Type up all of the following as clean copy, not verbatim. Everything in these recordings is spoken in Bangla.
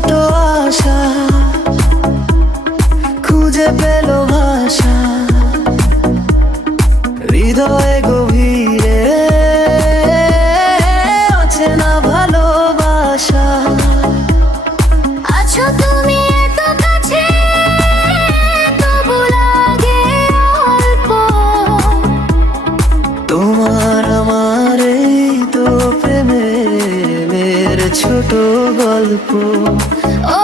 ছোট আশা খুঁজে পেল ভাষা হৃদয়ে গভীরে অচেনা ভালোবাসা। আছো তুমি এত কাছে, তবু লাগে অল্প। তোমার আমার এই তো প্রেমের ছোট গল্প। ও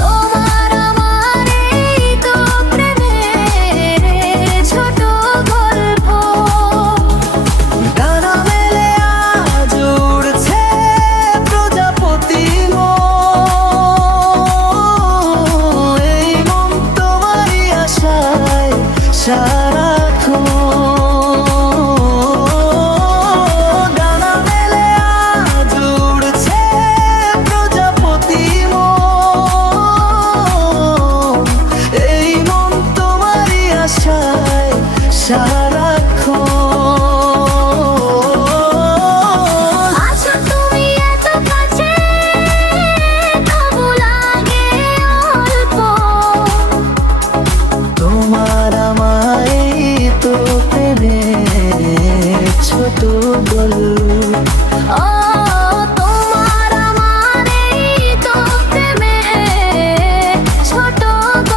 তোমার আমার এই তো প্রেমের ছোট গল্প। ডানা মেলে আজ উড়ছে প্রজাপতি মন, এই মন তোমারই আশায় সারাক্ষণ। ডানা মেলে আজ উড়ছে প্রজাপতি মন, এই মন তোমারই আশায় সারাক্ষণ। আছো তুমি এত কাছে, তবু লাগে অল্প। তোমার আমার এই তো প্রেমের ছোট গল্প। ও তোমার আমার এই তো প্রেমের ছোট গল্প।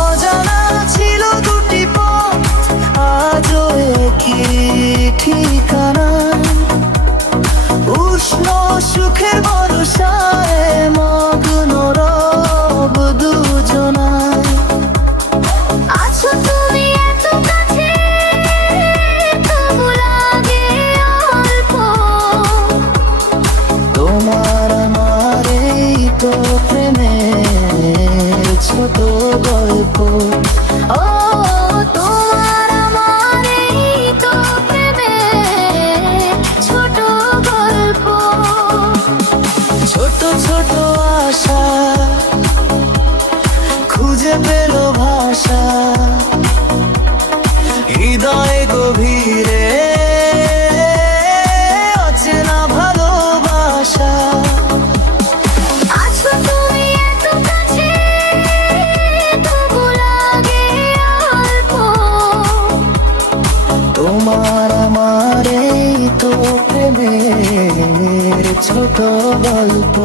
অজানা ছিল দুটি পথ, আজও একই ঠিকানা। উষ্ণ সুখের বর্ষায় মগ্ন রব দুজনায়। আছো তুমি এত কাছে, তবু লাগে অল্প। তোমার আমার এই তো প্রেমের ছোট গল্প। ও তোমার আমার এই তো প্রেমের ছোট গল্প। ছোট ছোট আশা খুঁজে পেল ভাষা হৃদয়ে গভীরে অচেনা ভালোবাসা। আছো তুমি এত কাছে, তবু লাগে অল্প। তোমার আমার এই তো প্রেমের ছোট গল্প।